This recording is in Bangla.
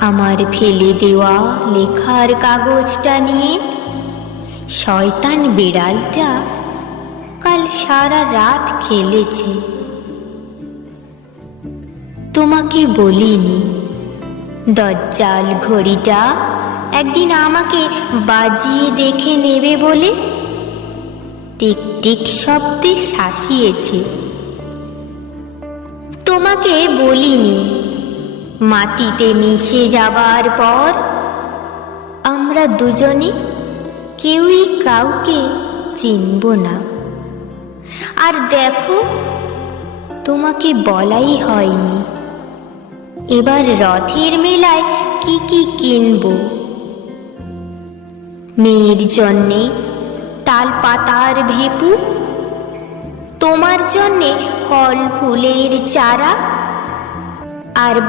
আমার ফেলে দেওয়া লেখার কাগজটা নিয়ে শয়তান বিড়ালটা কাল সারা রাত খেলেছে। তোমাকে বলিনি দজ্জাল ঘড়িটা একদিন আমাকে বাজিয়ে দেখে নেবে বলে? টিক টিক শব্দে শাসিয়েছে। তোমাকে বলিনি মাটিতে মিশে যাবার পর আমরা দুজনে কেউই কাউকে চিনব না। আর দেখো, তোমাকে বলাই হয়নি এবার রথের মেলায় কি কি কিনব। মেয়ের জন্যে তাল পাতার ভেপু, তোমার জন্যে ফল ফুলের চারা, আর